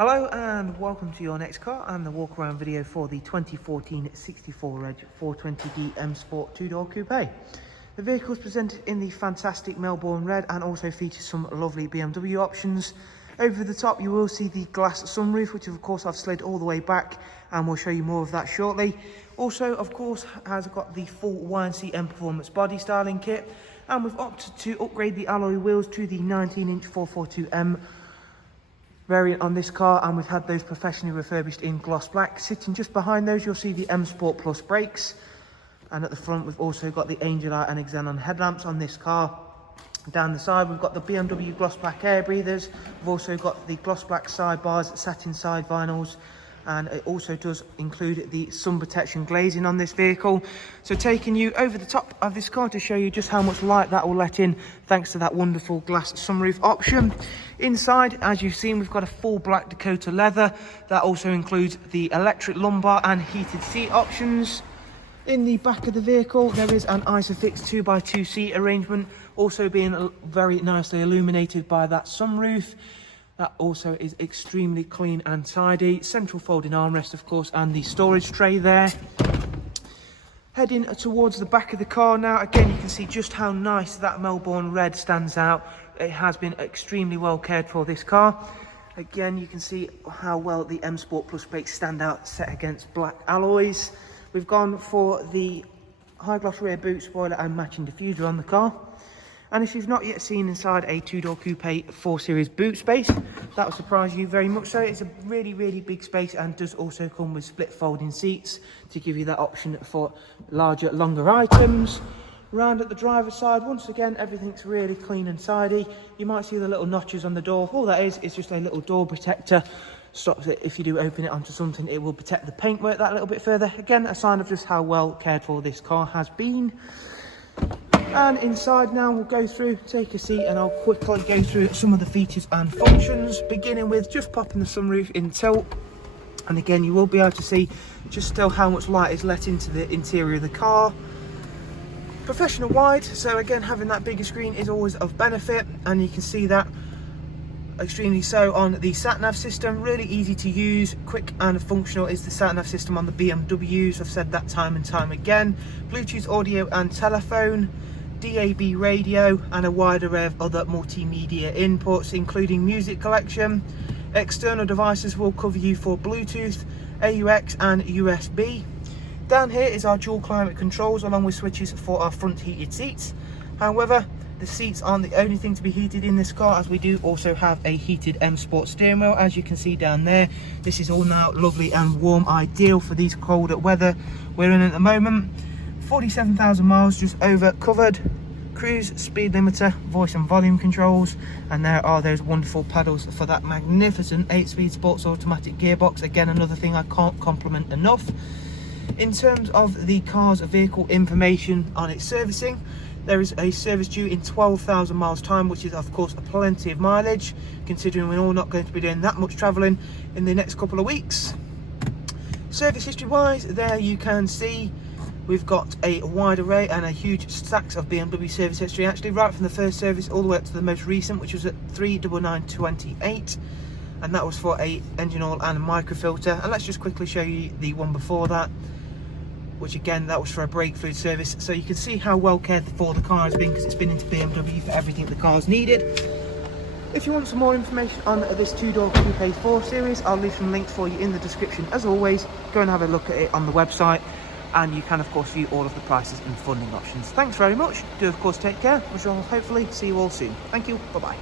Hello and welcome to your next car and the walk around video for the 2014 64 Reg 420D M Sport 2-door coupe. The vehicle is presented in the fantastic Melbourne red and also features some lovely BMW options. Over the top you will see the glass sunroof, which of course I've slid all the way back, and we'll show you more of that shortly. Also of course has got the full YNC Mperformance body styling kit, and we've opted to upgrade the alloy wheels to the 19-inch 442M variant on this car, and we've had those professionally refurbished in gloss black. Sitting just behind those you'll see the M Sport Plus brakes, and at the front we've also got the Angel Eye and Xenon headlamps on this car. Down the side we've got the BMW gloss black air breathers. We've also got the gloss black sidebars, satin side vinyls, and it also does include the sun protection glazing on this vehicle. So taking you over the top of this car to show you just how much light that will let in thanks to that wonderful glass sunroof option. Inside, as you've seen, we've got a full black Dakota leather. That also includes the electric lumbar and heated seat options. In the back of the vehicle there is an Isofix 2x2 seat arrangement, also being very nicely illuminated by that sunroof. That also is extremely clean and tidy. Central folding armrest of course, and the storage tray there. Heading towards the back of the car now, again you can see just how nice that Melbourne red stands out. It has been extremely well cared for, this car. Again you can see how well the M Sport Plus brakes stand out set against black alloys. We've gone for the high gloss rear boot spoiler and matching diffuser on the car. And if you've not yet seen inside a 2-door coupe 4 Series boot space, that will surprise you very much so. It's a really big space and does also come with split folding seats to give you that option for larger, longer items. Round at the driver's side, once again everything's really clean and tidy. You might see the little notches on the door. All that is just a little door protector. Stops it if you do open it onto something, it will protect the paintwork that little bit further. Again, a sign of just how well cared for this car has been. And inside now we'll go through, take a seat, and I'll quickly go through some of the features and functions, beginning with just popping the sunroof in tilt. And again you will be able to see just still how much light is let into the interior of the car. Professional wide, so again having that bigger screen is always of benefit, and you can see that extremely so on the sat-nav system. Really easy to use, quick and functional is the sat-nav system on the BMWs. I've said that time and time again. Bluetooth audio and telephone, DAB radio, and a wide array of other multimedia inputs including music collection. External devices will cover you for Bluetooth, AUX and USB. Down here is our dual climate controls along with switches for our front heated seats. However, the seats aren't the only thing to be heated in this car, as we do also have a heated M Sport steering wheel, as you can see down there. This is all now lovely and warm, ideal for these colder weather we're in at the moment. 47,000 miles just over covered. Cruise, speed limiter, voice and volume controls, and there are those wonderful pedals for that magnificent 8-speed sports automatic gearbox. Again, another thing I can't compliment enough. In terms of the car's vehicle information on its servicing, there is a service due in 12,000 miles time, which is of course plenty of mileage considering we're all not going to be doing that much travelling in the next couple of weeks. Service history wise, there you can see we've got a wide array and a huge stacks of BMW service history, actually right from the first service all the way up to the most recent, which was at 39928, and that was for a engine oil and a microfilter. And let's just quickly show you the one before that, which again that was for a brake fluid service. So you can see how well cared for the car has been, because it's been into BMW for everything the car's needed. If you want some more information on this 2-door coupe 4 Series, I'll leave some links for you in the description. As always, go and have a look at it on the website, and you can of course view all of the prices and funding options. Thanks very much. Do of course take care. We shall hopefully see you all soon. Thank you. Bye bye.